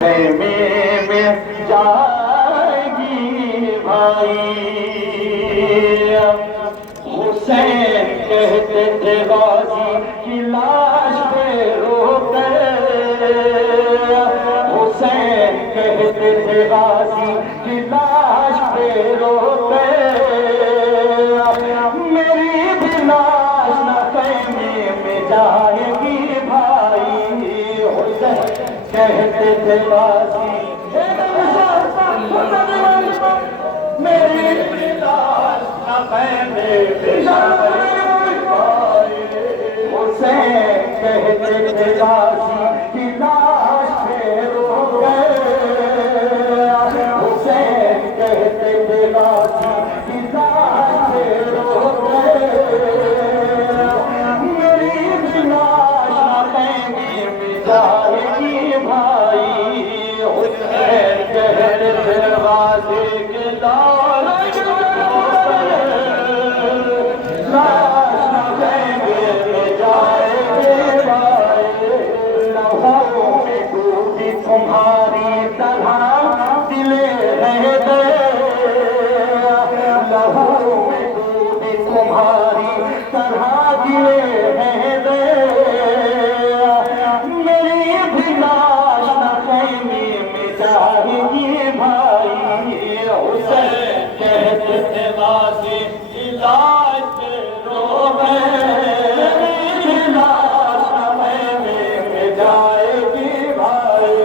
में जाएगी भाई। हुसैन कहते थे गाजी की लाश पे रोते, हुसैन कहते थे गाजी की लाश पे रोते, मेरी भी लाश न कहने में जाएगी भाई। हुसैन कहते थे गाजी मेरी लाश न कहने में जाएगी भाई। हुसैन कहते थे गाजी की लाश पे रो गए, हुसैन कहते थे गाजी की लाश पे रो गए, मेरी भी लाश न कहने में जाएगी भाई। हुसैन कहते थे गाजी की लाश तुम्हारी तरह दिले रह गए, लहू में डूबी तुम्हारी तरह दिले रह गए, मेरी भी लाश न कहने में जाएगी भाई। हुसैन कहते थे गाजी की लाश पे रो गए, मेरी लाश न कहने में जाएगी भाई।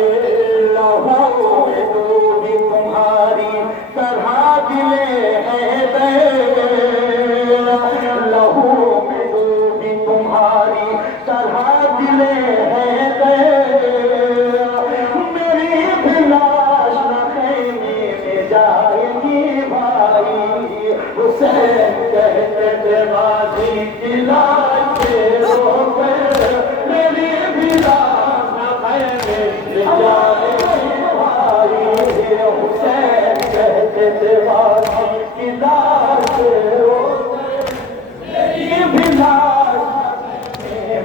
दिले हैं गए, लहू में डूबी तुम्हारी तरह दिले हैं गए, मेरी भी लाश न कहने में जाएगी भाई। हुसैन कहते थे गाजी की लाश पे रो गए, मेरी भी लाश न कहने में जाएगी भाई। हुसैन कहते थे गाजी की लाश पे रो गए, मेरी भी लाश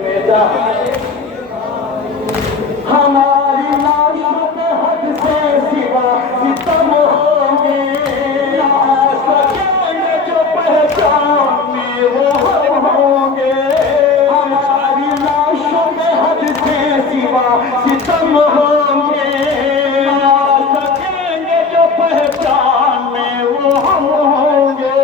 में जाएगी भाई। हमारी लाशों पे हद से सिवा सितम होंगे, सकेंगे जो पहचान में वो हम होंगे। हमारी लाशों पे हद से सिवा सितम होंगे, पहचान में वो हम होंगे।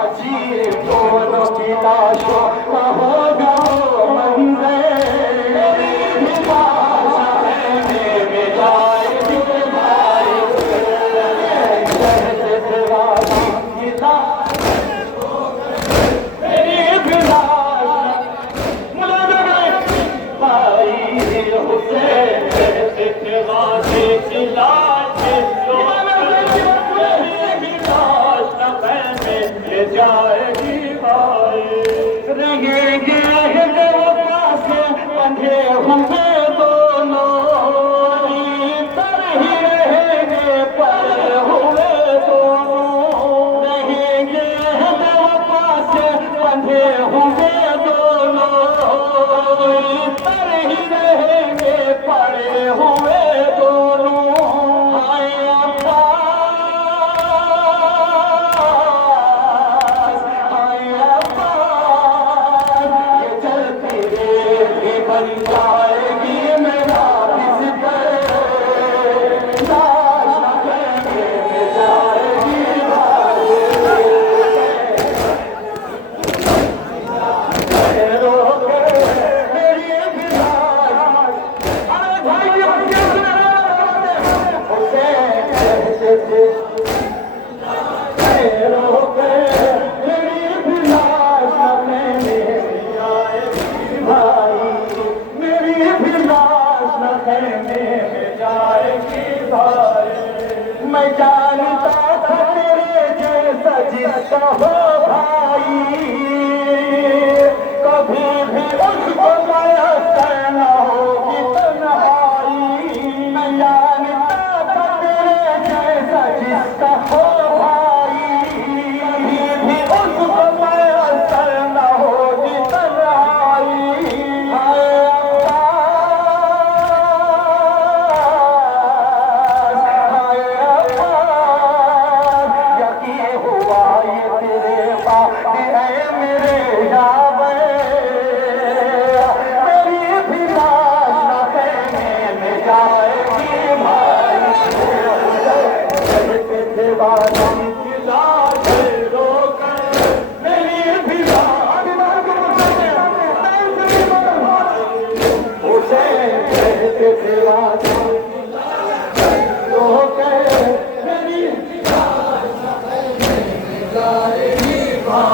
अजीब दोनों की लाशों का होगा मंजर, मेरी लाश कहने में जाएगी भाई। कहते थे गाजी की लाश मेरी भी लाश हुसैन कहते थे गाजी की लाश मेरी भी लाश न कहने में जाएगी भाई। रहेंगे पास बंधे हुए दोनों, तर ही रहेंगे पर हुए दोनों, रहेंगे पास बंधे हुए दोनों, तर ही रहेंगे पड़े हुए दोनों। हाय अब्बास, हाय अब्बास, ये चलती रेल भी बन जाएगी मेरा बिस्तर, लाश न कहने में जाएगी भाई। मैं जानता था तेरे जैसा जिसका हो भाई, कभी भी उसको मयसर न होगी तन्हाई। मैं जानता था तेरे जैसा जिसका हो भाई, कभी भी उसको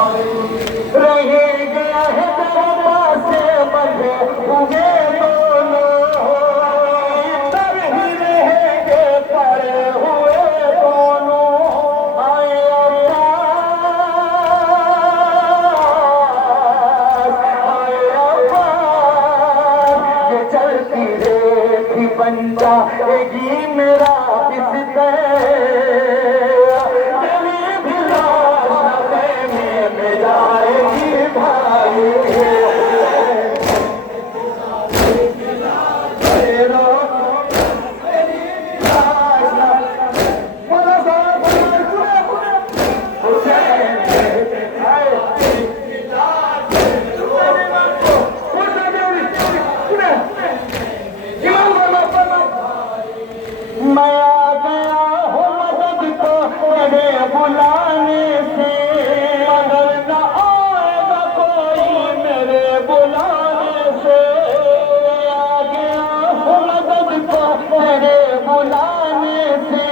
रह गया है दरबा से बंधे हुए दोनों, इधर ही रहेंगे पड़े हुए दोनों। आए अब्बास, ये चलती रेखी बन जाएगी मेरा बिस्तर, मैं आ गया हूँ मदद को तेरे बुलाने से, मगर न आएगा कोई मेरे बुलाने से। आ गया हूँ मदद को तेरे बुलाने से,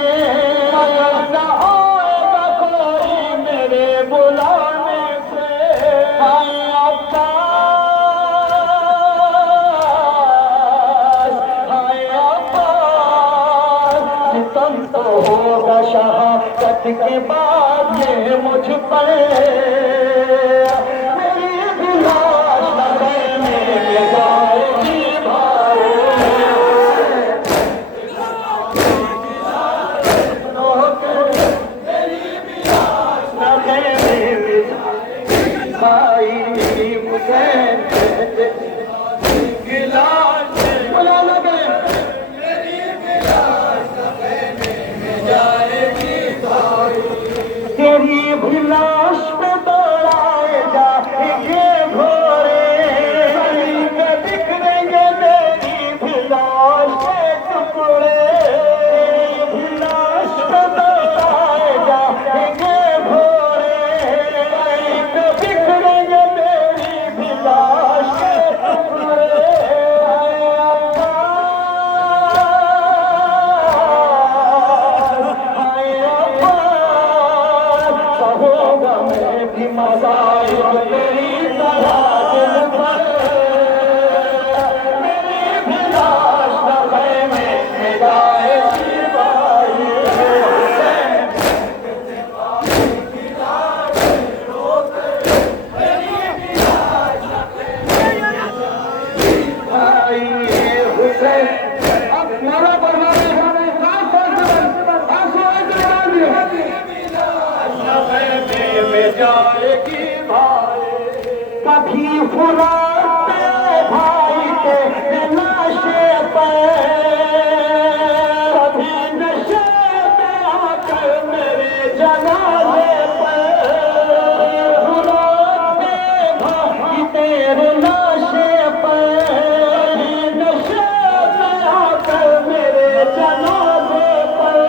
मगर न आएगा कोई मेरे बुलाने से। आए अब्बास, आए सितम तो होगा शहादत के बाद ये मुझ पर, मेरी भी लाश न करने में जाएगी भाई। मेरी भी लाश न करने में जाएगी भाई। मुझे बुला लगे तेरी भी लाश पे दौड़ाए जाएंगे घोड़े, जमीन पे बिखरेंगे तेरी भी लाश के टुकड़े। तेरी भी लाश पे दौड़ाए जाएंगे घोड़े, जमीन पे बिखरेंगे तेरी भी लाश के टुकड़े। मसाइल तेरी तरह दिल पर, मेरी भी लाश न खैमे में जाएगी भाई। हुसैन अब नारा बरवाने में जाएगी भाई। कभी फुलाते भाई के नशे पर, कभी नशे में आकर मेरे जनाजे पर, फुलाते भाई तेरे नशे पर, कभी नशे में आकर मेरे जनाजे पर।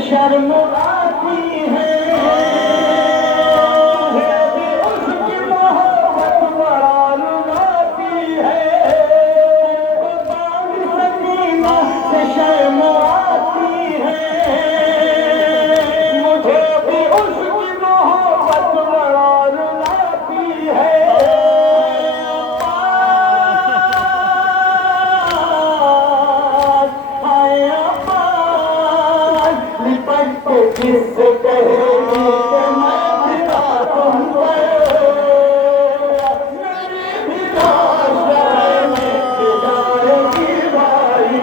शर्म आती है उसकी मोहब्बत बड़ा रुलाती है सकीना से शर्म आती है मुझे भी उसकी मोहब्बत बड़ा रुलाती है किससे कहेगी कि मैं बिना तुम पर मेरी भी लाश में जाएगी भाई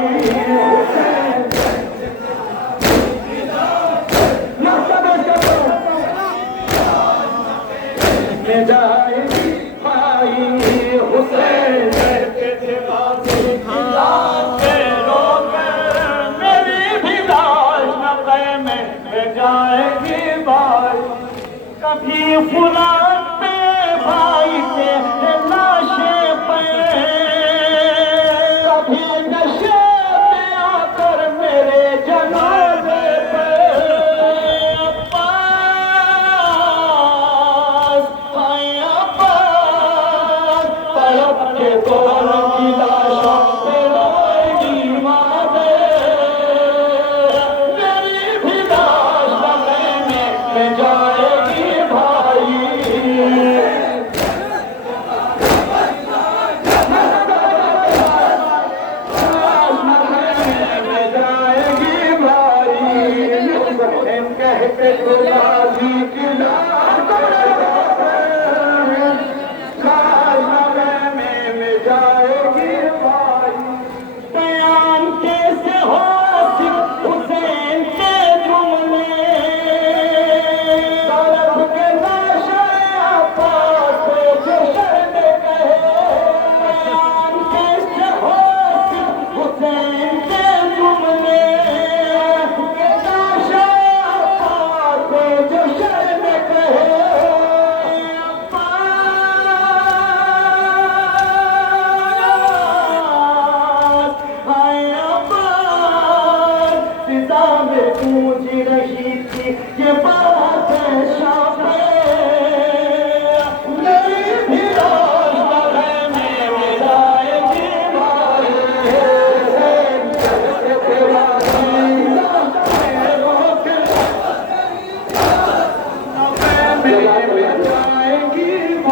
में जाएगी भाई हुसैन के दिलासे जाएगी भाई कभी फुलाते भाई तेरे लाशे पे कभी नशे में आकर मेरे जनाजे पे पास आया पास तड़प के दोनों की लाशों पे रोएगी माँ जाएगी भाई जाएगी भाई कहते